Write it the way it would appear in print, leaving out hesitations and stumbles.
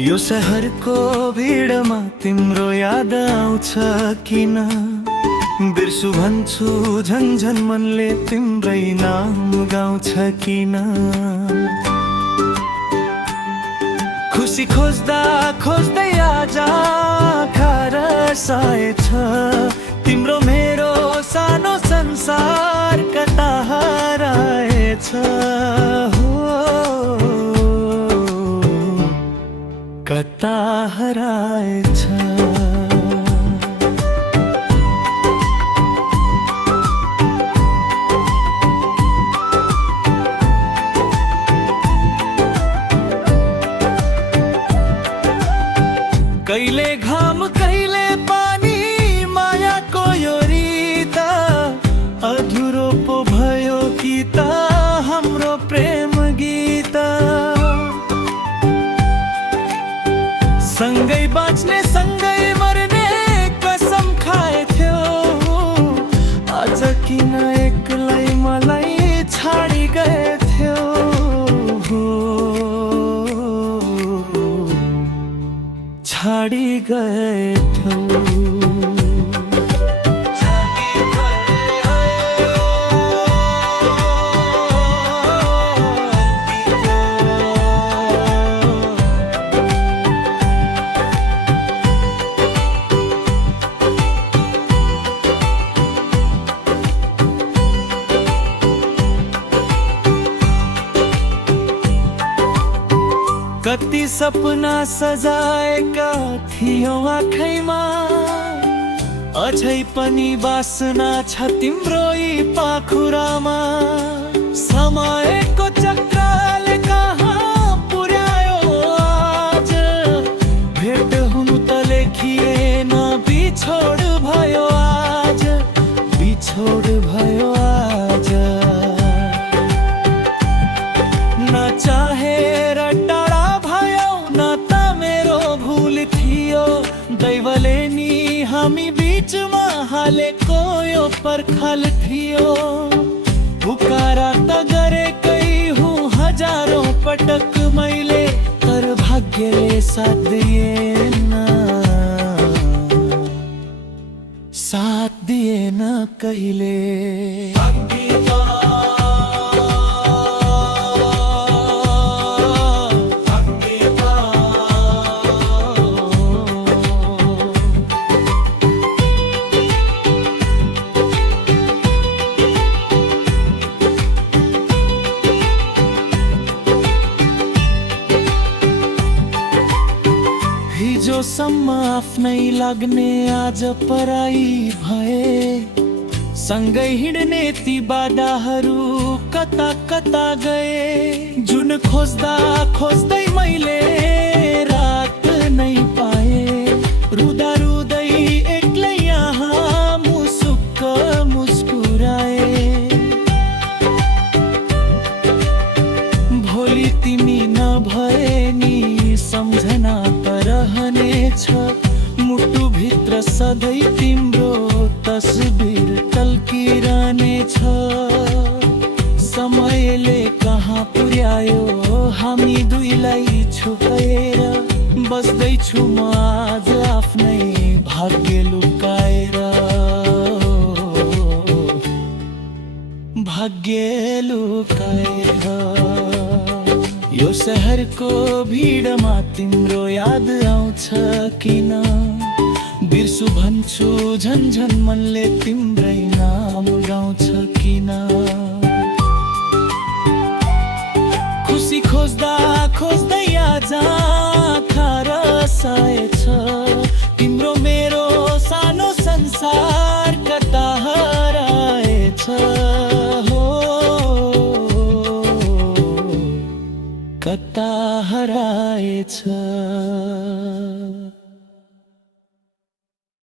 यो शहरको भिडमा तिम्रो याद आउँछ किन? बिर्सु भन्छु झन्झन मनले तिम्रै नाम गाउँछ किन? खुसी खोज्दा खोज्दै आज रसाएछ तिम्रो मेरो सानो संसार कता हराएछ कता हराएछ। कहिले घाम कहिले पानी मायाको यो रीत अधुरो पो भयो कि त हाम्रो प्रेम गीत। सँगै बाँच्ने सँगै मर्ने कसम खाएथ्यो, आज किन एक्लै मलाई छाडी गएथ्यो? छाडी गएथ्यो। कति सपना सजाएका थियौ आँखैमा, अझै पनि बासना छ तिम्रो यी पाखुरामा। समयको चक्रले कहाँ पुर्यायो आज, भेट हुनु त लेखिएन बिछोड भयो आज, बिछोड भयो आज। नचाहेर दैवले नि हामी बीचमा हालेको यो पर्खल थियो। पुकारा त गरेकै हुँ हजारौं पटक मैले, तर भाग्यले साथ दिएन, साथ दिएन कहिले। हिजोसम्म आफ्नै लाग्ने आज पराई भए, सँगै हिँड्ने ती बाधाहरू कता कता गए। जुन खोज्दा खोज्दै मैले रात नै पाए, रुँदा रुँदै एक्लै यहाँ मुसुक्क मुस्कुराए। भोलि तिमी नभए नि सम्झना त रहनेछ, मुटु भित्र सधैँ तिम्रो तस्बिर टल्किरहनेछ। समयले कहाँ पुर्यायो हामी दुईलाई छुपाएर, बस्दैछु म आज आफ्नै भाग्य लुकाएर, भाग्य लुकाएर। यो शहरको भिडमा तिम्रो याद आउँछ किन? बिर्सु भन्छु झन्झन मनले तिम्रै नाम गाउँछ किन? खुसी खोज्दा खोज्दै आज रसाएछ तिम्रो मेरो सानो संसार कता हराएछ कता हराएछ।